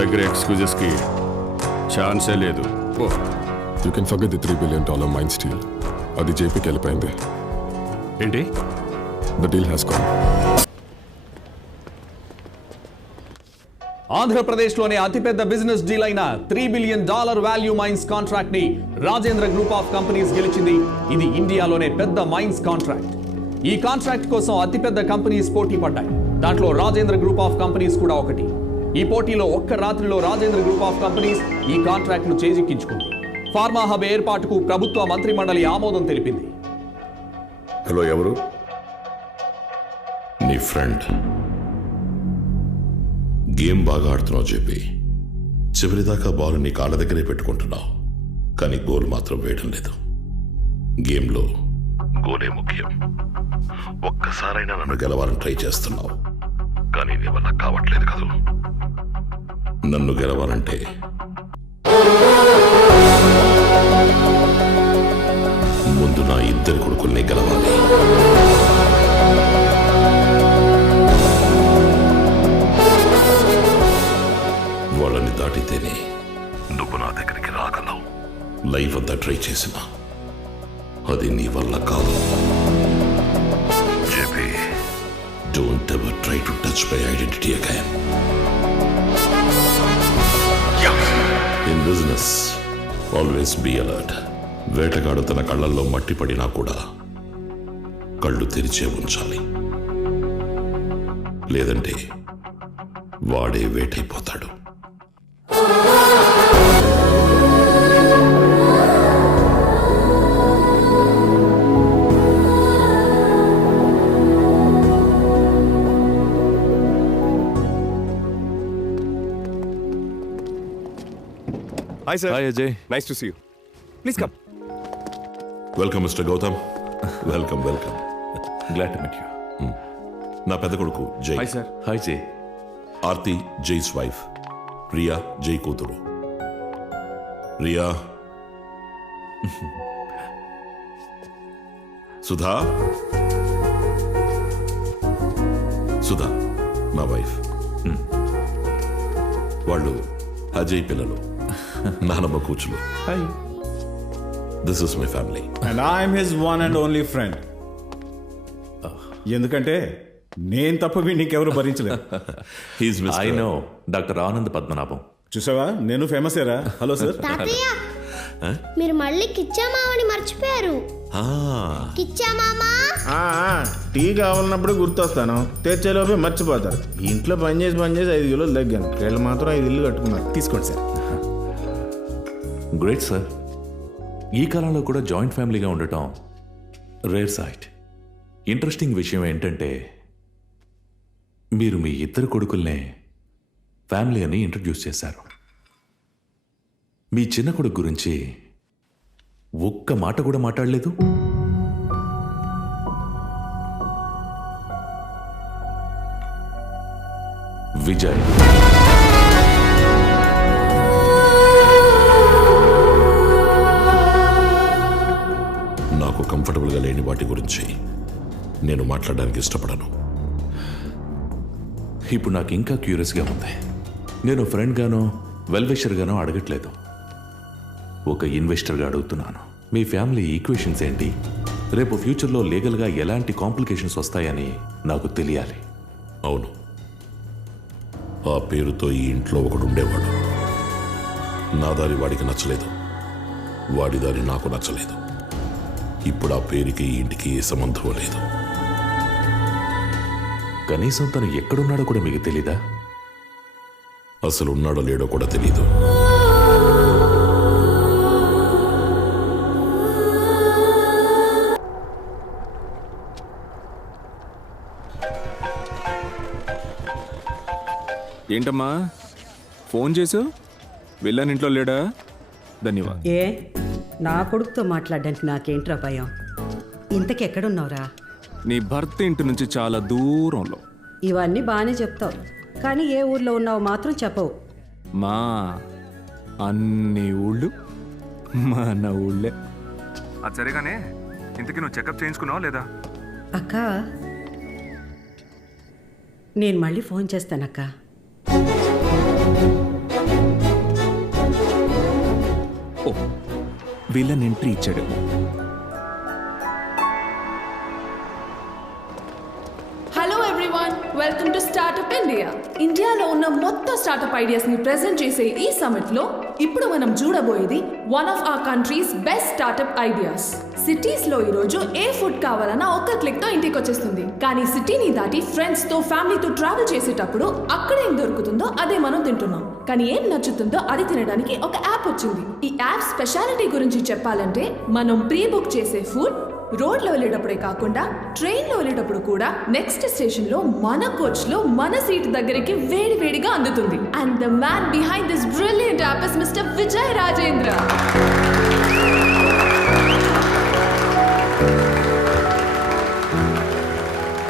దగ్గర ఎక్స్క్యూజెస్కి ఛాన్సే లేదు. Oh you can forget the $3 billion mines deal. అది జేపీకి వెళ్ళిపోయింది. ఏంటి? The deal has gone. ఆంధ్రప్రదేశ్లోనే అతిపెద్ద బిజినెస్ డీల్ అయిన $3 billion వాల్యూ మైన్స్ కాంట్రాక్ట్ ని రాజేంద్ర గ్రూప్ ఆఫ్ కంపెనీస్ గెలిచింది. ఇది ఇండియాలోనే పెద్ద మైన్స్ కాంట్రాక్ట్. ఈ కాంట్రాక్ట్ కోసం అతిపెద్ద కంపెనీస్ పోటీ పడ్డాయి. దాంట్లో రాజేంద్ర గ్రూప్ ఆఫ్ కంపెనీస్ కూడా ఒకటి. ఈ పోటీలో ఒక్క రాత్రిలో రాజేంద్ర గ్రూప్ ఆఫ్ కంపెనీస్ ఈ కాంట్రాక్ట్ ను చేజిక్కించుకుంది. ఫార్మా హబ్ ఏర్పాటుకు ప్రభుత్వ మంత్రి మండలి ఆమోదం తెలిపింది. హలో, ఎవరు? నీ ఫ్రెండ్. గేమ్ బాగా ఆడుతున్నావు చెప్పి చివరిదాకా బాల్ నీ కాళ్ళ దగ్గరే పెట్టుకుంటున్నావు, కానీ గోల్ మాత్రం వేయడం లేదు. గేమ్లో గోలే ముఖ్యం. ఒక్కసారైనా నన్ను గెలవాలని ట్రై చేస్తున్నావు, కానీ నీ వల్ల కావట్లేదు కదా. నన్ను గెలవాలంటే ముందు నా ఇద్దరు కొడుకుల్ని గెలవాలి. వాళ్ళని దాటితేనే నువ్వు నా దగ్గరికి రాగలవు. లైఫ్ అంతా ట్రై చేసినా అది నీ వల్ల కాదు. JP, don't ever try to touch my identity again. In business always be alert. వేటగాడు తన కళ్ళల్లో మట్టి పడినా కూడా కళ్ళు తెరిచే ఉంచాలి, లేదంటే వాడే వేటైపోతాడు. Hi sir. Hi Ajay. Nice to see you. Please come. Welcome mister Gautam. Welcome welcome. Glad to meet you. నా పెద్ద కొడుకు జై. Hi sir. Hi Jay. Aarti జైస్ వైఫ్. రియా జై కూతురు. రియా. సుధా. సుధా నా వైఫ్. వాళ్ళు అజయ్ పిల్లలు, నానమ్మ కూచులు. Hi. This is my family. And I'm his one and only friend. ఎందుకంటే నేను తప్ప నీకెవరు భరించలేదు. He's I mister. know. Dr. Anand Padmanabham. చూసావా, నేను ఫేమస్ ఏరా. Hello sir. తాతయ్య మీరు మళ్ళీ కిచ్చా మామని మర్చిపోయారు. కిచ్చా మామా టీ కావాలన్నప్పుడు గుర్తొస్తాను, తెచ్చేలోపే మర్చిపోతారు. ఇంట్లో పని చేసి 5 కిలోలు తగ్గాను. వీళ్ళు మాత్రం 5 ఇల్లు కట్టుకున్నారు. తీసుకోండి సార్. Great sir. ఈ కాలంలో కూడా జాయింట్ ఫ్యామిలీగా ఉండటం రేర్ సైట్. ఇంట్రెస్టింగ్ విషయం ఏంటంటే మీరు మీ ఇద్దరు కొడుకుల్నే ఫ్యామిలీ అని ఇంట్రడ్యూస్ చేశారు. మీ చిన్న కొడుకు గురించి ఒక్క మాట కూడా మాట్లాడలేదు. విజయ్. నాకు కంఫర్టబుల్గా లేని వాటి గురించి నేను మాట్లాడడానికి ఇష్టపడను. ఇప్పుడు నాకు ఇంకా క్యూరియస్గా ఉంది. నేను ఫ్రెండ్గానో వెల్విషర్గానో అడగట్లేదు, ఒక ఇన్వెస్టర్గా అడుగుతున్నాను. మీ ఫ్యామిలీ ఈక్వేషన్స్ ఏంటి? రేపు ఫ్యూచర్లో లీగల్గా ఎలాంటి కాంప్లికేషన్స్ వస్తాయని నాకు తెలియాలి. అవును, ఆ పేరుతో ఈ ఇంట్లో ఒకడు ఉండేవాడు. నా దారి వాడికి నచ్చలేదు, వాడి దారి నాకు నచ్చలేదు. ఇప్పుడు ఆ పేరుకి ఈ ఇంటికి ఏ సంబంధం లేదు. కనీసం తను ఎక్కడున్నాడో కూడా మీకు తెలీదా? అసలు ఉన్నాడో లేడో కూడా తెలీదు. ఏంటమ్మా ఫోన్ చేసావు? వెళ్ళాను, ఇంట్లో లేడా? ధన్యవాద్. ఏ నా కొడుకుతో మాట్లాడడానికి నాకేంట్రా భయం? ఇంతకెక్కడున్నావురా? నీ భర్త ఇంటి నుంచి చాలా దూరంలో. ఇవన్నీ బాగానే చెప్తావు, కానీ ఏ ఊర్లో ఉన్నావు మాత్రం చెప్పవు. మా అన్ని ఊళ్ళు మన ఊళ్ళే. అది సరిగానే, ఇంతకీ నువ్వు చెకప్ చేయించుకున్నావా లేదా? అక్క, నేను మళ్ళీ ఫోన్ చేస్తానక్క. ఓ విలన్ ఎంట్రీ ఇచ్చాడు. Hello everyone, welcome to startup India. ఇండియాలో ఉన్న మొత్తం స్టార్టప్ ఐడియాస్ ని ప్రెజెంట్ చేసే ఈ సమిట్ లో ఇప్పుడు మనం చూడబోయేది one of our countries best startup ideas. Cities లో ఈ రోజు ఏ ఫుడ్ కావాలన్నా ఒక్క క్లిక్ తో ఇంటికి వచ్చేస్తుంది. కానీ సిటీని దాటి ఫ్రెండ్స్ తో ఫ్యామిలీతో ట్రావెల్ చేసేటప్పుడు అక్కడ ఏం దొరుకుతుందో అదే మనం తింటున్నాం. కానీ ఏం నచ్చుతుందో అది తినడానికి ఒక యాప్ వచ్చింది. ఈ యాప్ స్పెషాలిటీ గురించి చెప్పాలంటే మనం ప్రీ బుక్ చేసే ఫుడ్ రోడ్లో వెళ్ళేటప్పుడే కాకుండా ట్రైన్లో వెళ్ళేటప్పుడు కూడా నెక్స్ట్ స్టేషన్ లో మన కోచ్ లో మన సీట్ దగ్గరికి వేడి వేడిగా అందుతుంది. And the man behind this brilliant app is mister Vijay Rajendra.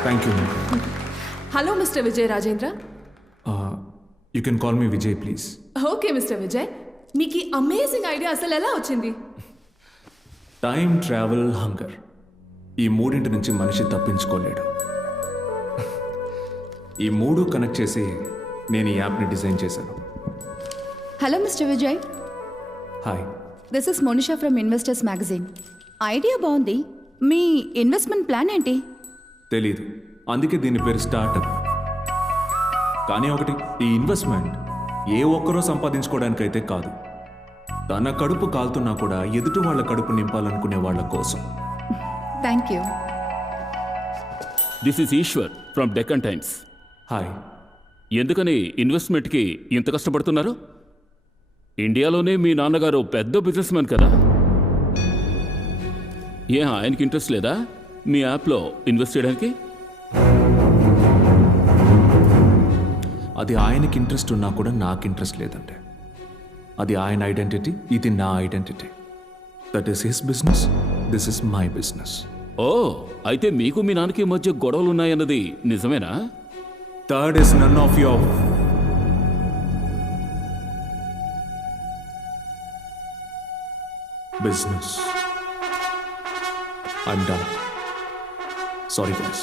Thank you. Hello mister Vijay Rajendra. You can call me Vijay please. Okay mister Vijay, మీకు ఈ అమేజింగ్ ఐడియా అసలు ఎలా వచ్చింది? టైం, ట్రావెల్, హంగర్, ఈ మూడింటి నుంచి మనిషి తప్పించుకోలేడు. ఈ మూడు కనెక్ట్ చేసి నేను ఈ యాప్ని డిజైన్ చేశాను. Hello mister Vijay, hi. This is Monisha from investors magazine. Idea బాగుంది. మీ ఇన్వెస్ట్మెంట్ ప్లాన్ ఏంటి? తెలీదు, అందుకే దీని పేరు స్టార్టప్. కానీ ఒకటి, ఈ ఇన్వెస్ట్మెంట్ ఏ ఒక్కరో సంపాదించుకోవడానికైతే కాదు, తన కడుపు కాలుతున్నా కూడా ఎదుటి వాళ్ళ కడుపు నింపాలనుకునే వాళ్ళ కోసం. Thank you. This is Eshwar from Deccan Times. Hi. ఎందుకని ఇన్వెస్ట్మెంట్కి ఇంత కష్టపడుతున్నారు? ఇండియాలోనే మీ నాన్నగారు పెద్ద బిజినెస్ మ్యాన్ కదా. ఆయనకి ఇంట్రెస్ట్ లేదా మీ యాప్లో ఇన్వెస్ట్ చేయడానికి? అది ఆయనకి ఇంట్రెస్ట్ ఉన్నా కూడా నాకు ఇంట్రెస్ట్ లేదంటే. అది ఆయన ఐడెంటిటీ, ఇది నా identity. That is his business, this is my business. ఓ, అయితే మీకు మీ నాన్నకి మధ్య గొడవలు ఉన్నాయన్నది నిజమేనా? థర్డ్ is none of your business. I'm done. Sorry guys.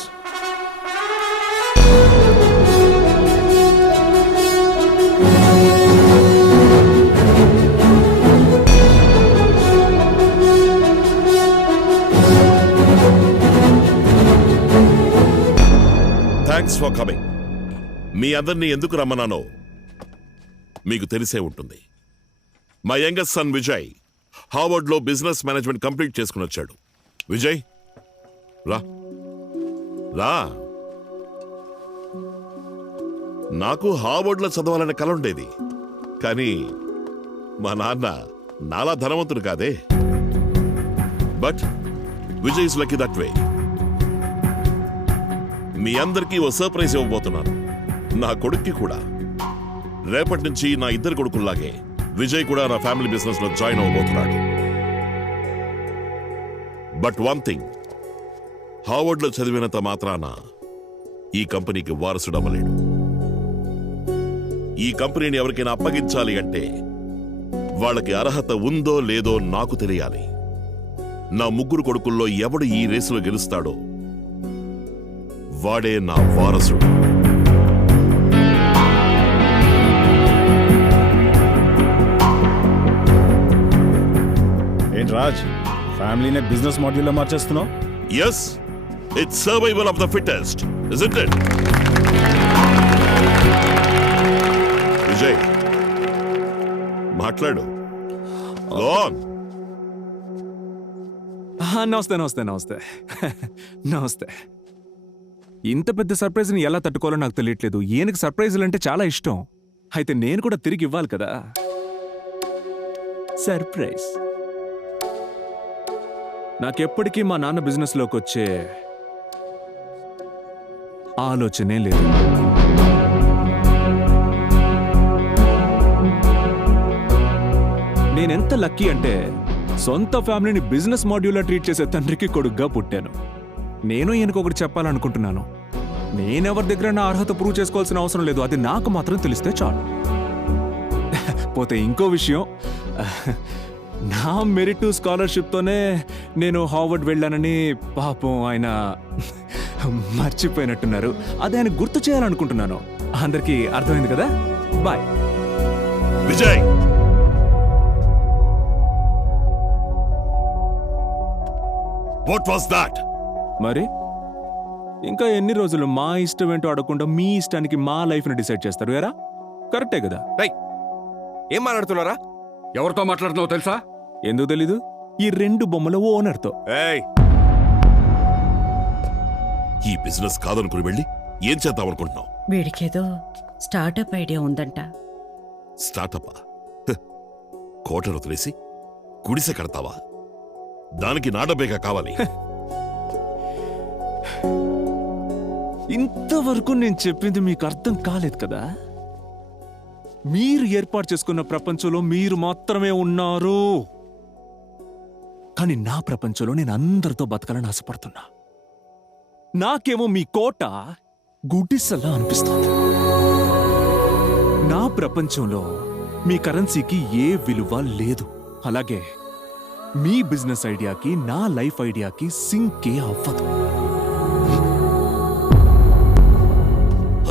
Thanks for coming. మీ అందరినీ ఎందుకు రమ్మన్నానో మీకు తెలిసే ఉంటుంది. మా యంగెస్ట్ సన్ విజయ్ హార్వర్డ్లో బిజినెస్ మేనేజ్మెంట్ కంప్లీట్ చేసుకుని వచ్చాడు. విజయ్ రా రా. నాకు హార్వర్డ్లో చదవాలనే కల ఉండేది, కానీ మా నాన్న నాలా ధనవంతుడు కాదే. But Vijay is lucky that way. మీ అందరికీ ఓ సర్ప్రైజ్ ఇవ్వబోతున్నాను. నా కొడుక్కి కూడా. రేపటి నుంచి నా ఇద్దరు కొడుకుల్లాగే విజయ్ కూడా నా ఫ్యామిలీ బిజినెస్ లో జాయిన్ అవ్వబోతున్నాడు. బట్ వన్ థింగ్, హార్వర్డ్ లో చదివినంత మాత్రాన ఈ కంపెనీకి వారసుడు అవ్వలేడు. ఈ కంపెనీని ఎవరికైనా అప్పగించాలి అంటే వాళ్ళకి అర్హత ఉందో లేదో నాకు తెలియాలి. నా ముగ్గురు కొడుకుల్లో ఎవడు ఈ రేసులో గెలుస్తాడో వాడే నా వారసుడు. ఏంటి రాజ్, ఫ్యామిలీనే బిజినెస్ మాడ్యూల్లో మార్చేస్తున్నావు? Yes, it's survival of the fittest, isn't it? Vijay మాట్లాడు. నమస్తే నమస్తే నమస్తే నమస్తే. ఇంత పెద్ద సర్ప్రైజ్ని ఎలా తట్టుకోవాలో నాకు తెలియట్లేదు. ఈయనకి సర్ప్రైజులు అంటే చాలా ఇష్టం. అయితే నేను కూడా తిరిగి ఇవ్వాలి కదా సర్ప్రైజ్. నాకెప్పటికీ మా నాన్న బిజినెస్లోకి వచ్చే ఆలోచనే లేదు. నేనెంత లక్కీ అంటే సొంత ఫ్యామిలీని బిజినెస్ మాడ్యూల్లా ట్రీట్ చేసే తండ్రికి కొడుగ్గా పుట్టాను. నేను ఈయనకు ఒకటి చెప్పాలనుకుంటున్నాను. నేనెవరి దగ్గర నా అర్హత ప్రూవ్ చేసుకోవాల్సిన అవసరం లేదు, అది నాకు మాత్రం తెలిస్తే చాలు. పోతే ఇంకో విషయం, నా మెరిట్ స్కాలర్షిప్తోనే నేను హార్వర్డ్ వెళ్ళానని పాపం ఆయన మర్చిపోయినట్టున్నారు. అది ఆయన గుర్తు చేయాలనుకుంటున్నాను. అందరికీ అర్థమైంది కదా? Bye. Vijay, what was that? మరి ఇంకా ఎన్ని రోజులు మా ఇష్టం ఏంటో అడగకుండా మీ ఇష్టానికి మా లైఫ్ని డిసైడ్ చేస్తారు ఎరా? కరెక్టే కదా? ఏం మాట్లాడుతున్నారా? ఎవరితో మాట్లాడుతున్నావు తెలుసా? ఎందుకు తెలీదు? ఈ 2 బొమ్మల ఓనర్తో. ఈ బిజినెస్ కాదనుకుని వెళ్ళి ఏం చేద్దాం అనుకుంటున్నావు? వీడికేదో స్టార్టప్ ఐడియా ఉందంట. స్టార్టప్ కోటను వదిలేసి గుడిసె కడతావా? దానికి నా డబ్బేగా కావాలి. ఇంతవరకు నేను చెప్పింది మీకు అర్థం కాలేదు కదా? మీరు ఏర్పాటు చేసుకున్న ప్రపంచంలో మీరు మాత్రమే ఉన్నారు. కానీ నా ప్రపంచంలో నేను అందరితో బతకాలని ఆశపడుతున్నా. నాకేమో మీ కోట గుడిసెలా అనిపిస్తోంది. నా ప్రపంచంలో మీ కరెన్సీకి ఏ విలువ లేదు. అలాగే మీ బిజినెస్ ఐడియాకి నా లైఫ్ ఐడియాకి సింకే అవ్వదు.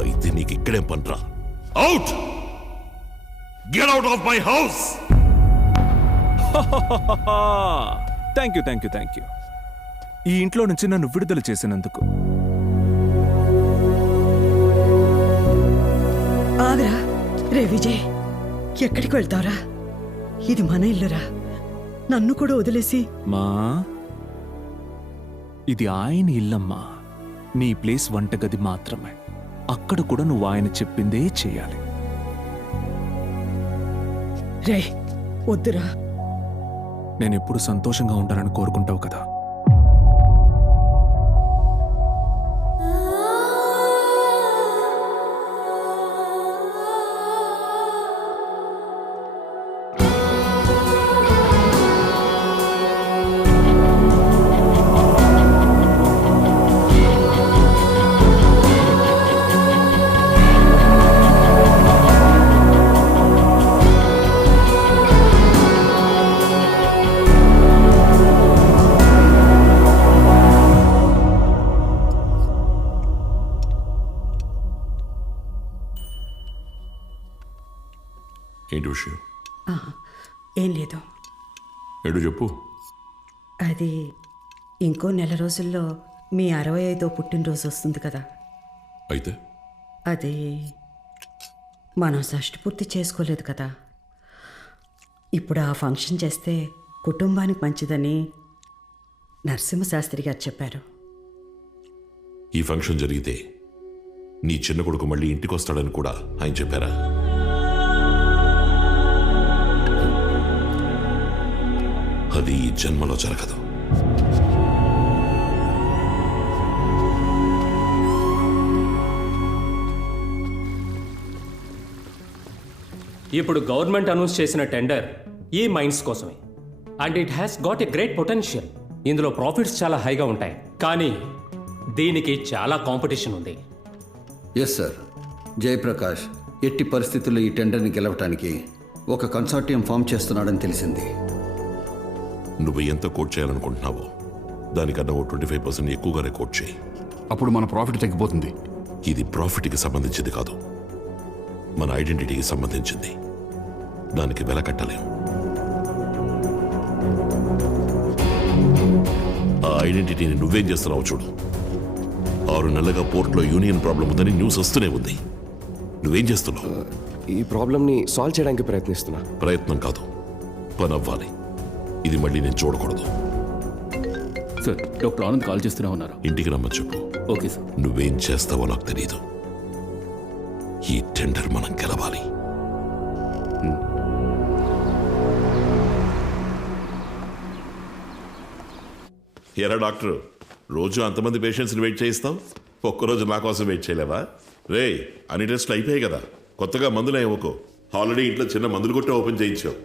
అయితే నీకు ఇక్కడేం పనిరా? Out! Get out of my house! Thank you. ఈ ఇంట్లో నుంచి నన్ను విడుదల చేసినందుకు. ఆగరా రే విజయ్, ఎక్కడికి వెళ్తావురా? ఇది మన ఇల్లురా, నన్ను కూడా వదిలేసి. మా ఇది ఆయన ఇల్లమ్మా. నీ ప్లేస్ వంటగది మాత్రమే. అక్కడ కూడా నువ్వు ఆయన చెప్పిందే చేయాలి. రే వద్దురా. నేను ఎప్పుడు సంతోషంగా ఉండాలని కోరుకుంటావు కదా. ఏంటి విషయం? ఏం లేదు. ఏడు చెప్పు. అది ఇంకో నెల రోజుల్లో మీ 65వ పుట్టినరోజు వస్తుంది కదా. అయితే అది మనం షష్టి పూర్తి చేసుకోలేదు కదా. ఇప్పుడు ఆ ఫంక్షన్ చేస్తే కుటుంబానికి మంచిదని నరసింహశాస్త్రి గారు చెప్పారు. ఈ ఫంక్షన్ జరిగితే నీ చిన్న కొడుకు మళ్ళీ ఇంటికి వస్తాడని కూడా ఆయన చెప్పారా? అది ఈ జన్మలో జరగదు. ఇప్పుడు గవర్నమెంట్ అనౌన్స్ చేసిన టెండర్ ఈ మైన్స్ కోసమే. And it has got a great potential. ఇందులో ప్రాఫిట్స్ చాలా హైగా ఉంటాయి, కానీ దీనికి చాలా కాంపిటీషన్ ఉంది. Yes sir. జయప్రకాష్ ఎట్టి పరిస్థితుల్లో ఈ టెండర్ని గెలవటానికి ఒక కన్సార్టియం ఫామ్ చేస్తున్నాడని తెలిసింది. నువ్వు ఎంత కోట్ చేయాలనుకుంటున్నావో దానికన్నా 25% ఎక్కువగానే కోట్ చేయి. అప్పుడు మన ప్రాఫిట్ తగ్గిపోతుంది. ఇది ప్రాఫిట్కి సంబంధించింది కాదు, మన ఐడెంటిటీకి సంబంధించింది. దానికి వెల కట్టలేం. ఆ ఐడెంటిటీని నువ్వేం చేస్తున్నావు చూడు. 6 నెలలుగా పోర్ట్లో యూనియన్ ప్రాబ్లం ఉందని న్యూస్ వస్తూనే ఉంది. నువ్వేం చేస్తున్నావు? ఈ ప్రాబ్లంని సాల్వ్ చేయడానికి ప్రయత్నిస్తున్నా. ప్రయత్నం కాదు, పని అవ్వాలి. ఇది మళ్ళీ నేను చూడకూడదు. సార్, డాక్టర్ ఆనంద్ కాల్ చేస్తూనే ఉన్నారు. ఇంటికి రమ్మని చెప్పు. Okay sir. నువ్వేం చేస్తావో నాకు తెలియదు. ఈ టెండర్ మనం గెలవాలి. ఎరా డాక్టర్, రోజు అంతమంది పేషెంట్స్ని వెయిట్ చేయిస్తావు, ఒక్కరోజు నా కోసం వెయిట్ చేయలేవా? రే, అన్ని టెస్ట్లు అయిపోయాయి కదా, కొత్తగా మందులు ఏమోకో. ఆల్రెడీ ఇంట్లో చిన్న మందులు కొట్టే ఓపెన్ చేయించావు.